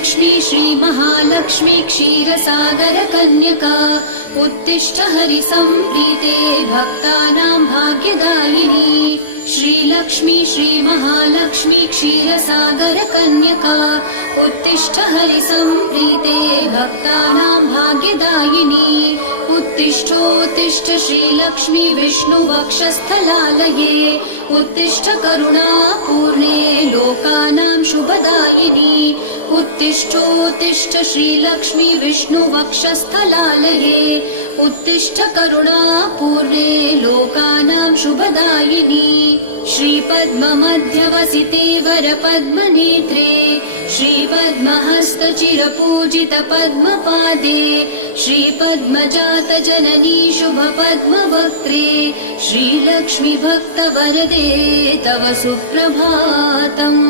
श्रीलक्ष्मी श्रीमहालक्ष्मी क्षीरसागरकन्यका उत्तिष्ठ हरिसम्प्रीते भक्तानां भाग्यदायिनी। श्रीलक्ष्मी श्रीमहालक्ष्मी क्षीरसागरकन्यका उत्तिष्ठ हरिसम्प्रीते भक्तानां भाग्यदायिनी। उत्तिष्ठोत्तिष्ठ श्रीलक्ष्मी विष्णुवक्षस्थलालये उत्तिष्ठ करुणापूर्णे लोकानां शुभदायिनी। उत्तिष्ठोत्तिष्ठ श्रीलक्ष्मी विष्णुवक्षस्थलालये उत्तिष्ठ करुणापूर्णे लोकानां शुभदायिनी। श्रीपद्ममध्यवसिते वरपद्मनेत्रे श्रीपद्महस्तचिरपूजितपद्मपादे श्रीपद्मजातजननी शुभपद्मवक्त्रे श्रीलक्ष्मी भक्तवरदे तव सुप्रभातम्।